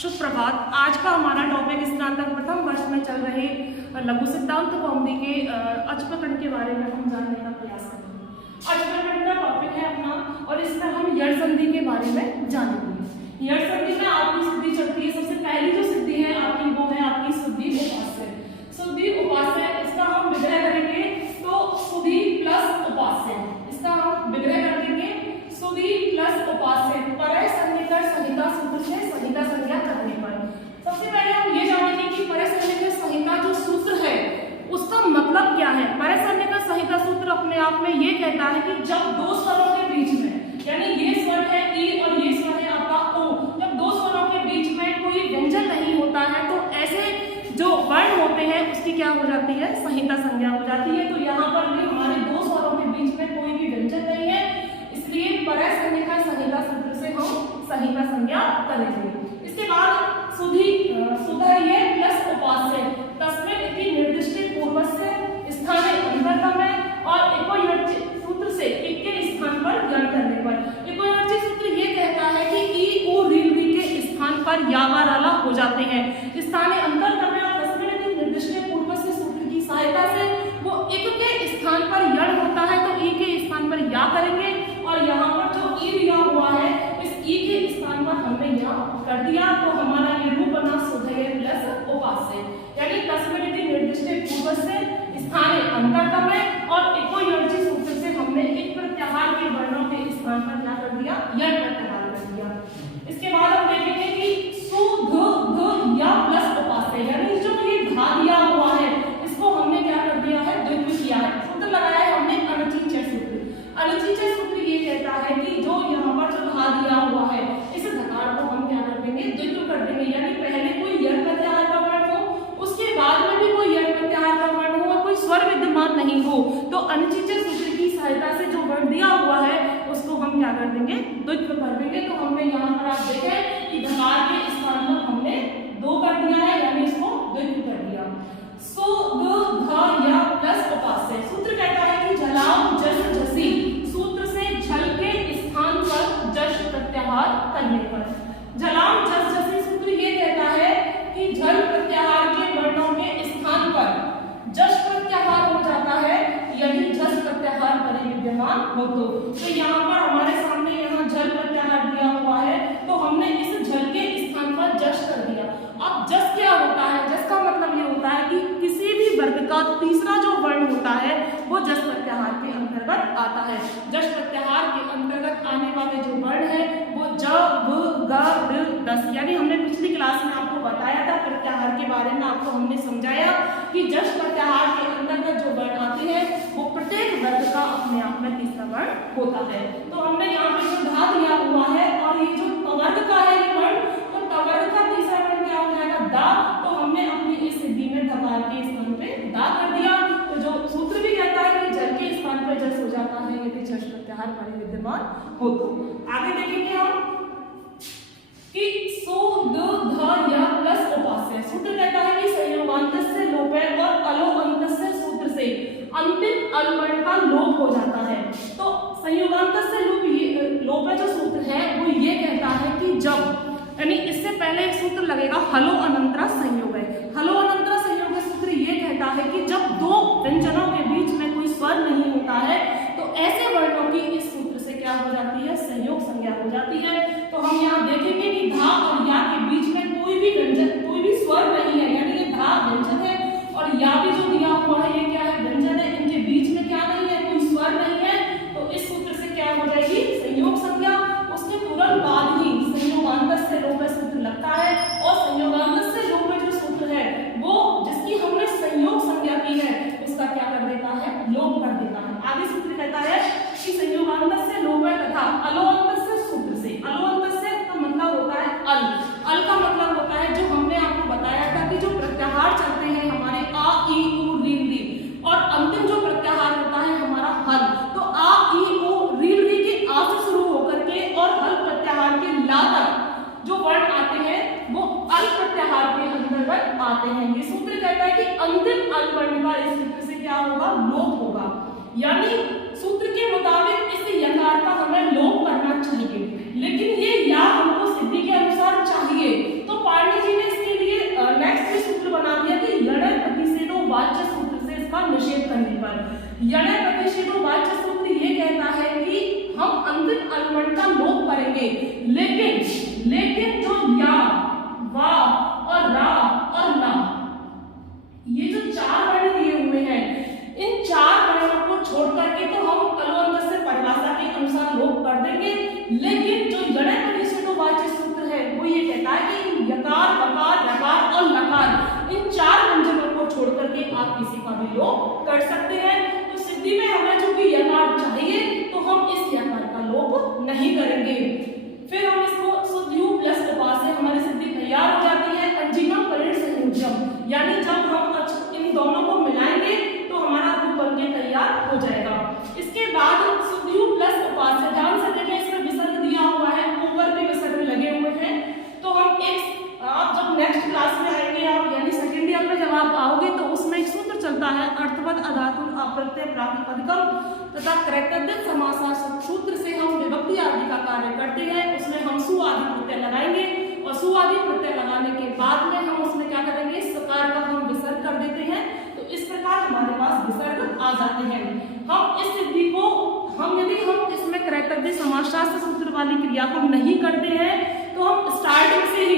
सुप्रभात। आज का हमारा टॉपिक स्नातक प्रथम वर्ष में चल रहे लघु सिद्धांत कौमुदी के अचप्रकरण के बारे में हम जानने का प्रयास करेंगे। अचप्रकरण का टॉपिक है अपना और इसमें हम यड़ संधि के बारे में जानेंगे। यड़ संधि में आपकी सिद्धि चलती है। सबसे पहली जो सिद्धि है आपकी वो है आपकी शुद्धि उपास्य। शुद्धि उपास्य इसका हम विग्रह करेंगे तो शुद्धि प्लस उपास्य, इसका हम विग्रह कर देंगे शुद्धि प्लस उपास्य परय संज्ञा संहिता सूत्र से संहिता संज्ञा करने पर। सबसे पहले हम ये जानेंगे कि परय संज्ञा संहिता जो सूत्र है उसका मतलब क्या है। परय संज्ञा संहिता सूत्र अपने आप में ये कहता है कि जब दो स्वरों के बीच में, यानी ये स्वर है ई और ये स्वर है आपका ओ, जब दो स्वरों के बीच में कोई व्यंजन नहीं होता है तो ऐसे जो वर्ण होते हैं उसकी क्या हो जाती है, संहिता संज्ञा हो जाती है। तो यहाँ पर भी हमारे दो स्वरों के बीच में कोई भी व्यंजन नहीं है, इसलिए परय संज्ञा संहिता सूत्र से हम संहिता संज्ञा करेंगे। इसके बाद सुधार्य प्लस उपास्य तस्में इति निर्दिष्ट पूर्वस्य स्थाने अंतरतम है और एकोयर्ची सूत्र से एक के स्थान पर यण करने पर। एकोयर्ची सूत्र ये कहता है कि ई ओ री के स्थान पर यावाराला हो जाते हैं। स्थाने अंतरतम है और तस्में इति निर्दिष्ट पूर्वस्य सूत्र की सहायता से वो एक के स्थान पर यण होता है तो ई के स्थान पर या करेंगे और यहाँ पर जो ई दिया हुआ है इस ई के स्थान पर हमने यहाँ कर दिया तो हमारा ये रूप बना सुधर्य प्लस उपास्य, यानी तस्में इति निर्दिष्ट पूर्वस्य स्थाने अंतरतम है और एकोयर्ची सूत्र से हमने एक प्रत्याहार के वर्णों के स्थान पर क्या कर दिया, यण प्रत्याहार कर दिया। इसके बाद हम देखेंगे कि सु ध या प्लस उपास्य, यानी जो ये धा दिया हुआ है इसको हमने क्या कर दिया है, द्वित्व किया है। सूत्र लगाया है हमने अनचिचय सूत्र। अनचिचय सूत्र ये कहता है कि जो यहाँ पर जो धा दिया हुआ है इस धकार को हम क्या कर देंगे, द्वित्व कर देंगे, यानी पहले कोई यण प्रत्याहार का वर्ण हो उसके बाद में भी कोई यण प्रत्याहार का वर्ण हो और कोई स्वर विद्यमान नहीं हो तो अनचिचय सूत्र की सहायता से जो वर्ण दिया हुआ है उसको हम क्या कर देंगे, द्वित्व कर देंगे। तो हमने यहाँ पर आप देखें कि धकार के स्थान पर हमने दो कर दिया है, यानी इसको द्वित्व कर दिया। सो ध या प्लस उपास्य सूत्र कहता है कि झलाम जस झसी सूत्र से झल के स्थान पर जश प्रत्याहार करने पर। झलाम जस झसी सूत्र ये कहता है कि झल प्रत्याहार के वर्णों के स्थान पर जश प्रत्याहार हो जाता है यदि जस प्रत्याहार परे विद्यमान हो तो यहाँ पर हमारे सामने यहाँ झल प्रत्याहार दिया हुआ है तो हमने इस झल के स्थान पर जश कर दिया। अब जस क्या होता है, जस का मतलब ये होता है कि किसी भी वर्ग का तीसरा जो वर्ण होता है वो जस प्रत्याहार के अंतर्गत आता है। जस प्रत्याहार के अंतर्गत आने वाले जो वर्ण है वो ज व ग ऋ दस, यानी हमने पिछली क्लास में आपको बताया था प्रत्याहार के बारे में, आपको हमने समझाया कि जस प्रत्याहार के अंतर्गत जो वर्ण आते हैं वो प्रत्येक वर्ग का अपने आप में तीसरा वर्ण होता है। तो हमने यहाँ पे जो धा दिया हुआ है और ये जो तवर्ग का है ये वर्ण, तो तवर्ग का तीसरा वर्ण क्या हो जाएगा, दा। तो हमने अपनी इस सिद्धि में धकार के स्थान पे दा कर दिया। तो जो सूत्र भी कहता है कि जल के स्थान पर जस हो जाता है यदि जस प्रत्याहार परे विद्यमान हो तो। आगे देखेंगे हम कि सो द ध या प्लस उपास्य सूत्र कहता है कि संयोगांतस्य लोपे और अलोअंतस्य सूत्र से अंतिम अल वर्ण का लोप हो जाता है। तो संयोगांतस्य लोपे जो सूत्र है वो ये कहता है कि जब, यानी इससे पहले एक सूत्र लगेगा हलो अनंतरा संयोग है। हलो अनंतरा संयोग सूत्र ये कहता है कि जब दो व्यंजनों के बीच में कोई स्वर नहीं होता है तो ऐसे वर्णों की इस सूत्र से क्या हो जाती है, संयोग संज्ञा हो जाती है। तो हम यहाँ देखेंगे कि धा और या के बीच में कोई भी व्यंजन, कोई भी स्वर नहीं है, यानी ये धा व्यंजन है और या भी जो दिया हुआ है ये क्या है, व्यंजन है। इनके बीच में क्या नहीं है, कोई स्वर नहीं है, तो इस सूत्र से क्या हो जाएगी, संयोग संज्ञा। उसके तुरंत बाद ही संयोगांतस्य लोपे सूत्र लगता है और संयोगांतस्य लोपे जो सूत्र है वो जिसकी हमने संयोग संज्ञा की है उसका क्या कर देता है, लोप कर देता है। आगे सूत्र कहता है कि संयोगांतस्य लोपे तथा अलोअंतस्य सूत्र से, अलोअंतस्य का मतलब होता है अल, अल का मतलब होता है जो हमने आपको बताया था कि जो प्रत्याहार चलते हैं हमारे आ ई उ री री और अंतिम जो प्रत्याहार होता है हमारा हल, तो आ ई उ री री के आ से शुरू होकर के और हल प्रत्याहार के ला तक जो वर्ण आते हैं वो अल प्रत्याहार के अंतर्गत आते हैं। ये सूत्र कहता है कि अंतिम अल वर्ण का इस सूत्र से क्या होगा, लोप होगा, यानी सूत्र के मुताबिक इस यकार का हमें लोप करना चाहिए, लेकिन ये या हमको सिद्धि के अनुसार चाहिए तो लेकिन जो या, वा और रा और ला, ये जो 4 वर्ण दिए हुए हैं, इन 4 वर्णों को छोड़ करके तो हम अलवंत से परिभाषा के अनुसार लोप कर देंगे, लेकिन जो यणय परिच्छेदोवाच्य सूत्र है वो ये कहता है कि यकार, वकार, रकार और लकार, इन 4 व्यंजनों को छोड़ करके आप किसी का भी लोप कर सकते हैं। तो सिद्धि में हमें चूंकि यकार चाहिए तो हम इस यकार का लोप नहीं करेंगे। फिर हम इसको शुद्ध यू प्लस उपा से हमारी सिद्धि तैयार हो जाती है। अंजिनम परिण संयोजम, यानी जब हम इन दोनों को मिलाएंगे तो हमारा रूप बनके तैयार हो जाएगा। इसके बाद शुद्ध यू प्लस उपा से, ध्यान से देखें इसमें विसर्ग दिया हुआ है, ऊपर भी विसर्ग लगे हुए हैं। तो हम एक, आप जब नेक्स्ट क्लास में आएंगे, आप यानी सेकेंड ईयर में जब आप आओगे तो उसमें एक सूत्र चलता है अर्थवद अधातुर अप्रत्यय प्रातिपदिकम तथा क्रैतद्धित समास सूत्र से हम विभक्ति आदि का कार्य करते हैं। उसमें हम सु आदि प्रत्यय लगाएंगे और सु आदि प्रत्यय लगाने के बाद में हम उसमें क्या करेंगे, सकार का हम विसर्ग कर देते हैं। तो इस प्रकार हमारे पास विसर्ग आ जाते हैं। हम इस सिद्धि को यदि हम इसमें क्रैतद्धित समासशास्त्र सूत्र वाली क्रिया को नहीं करते हैं तो हम स्टार्टिंग से ही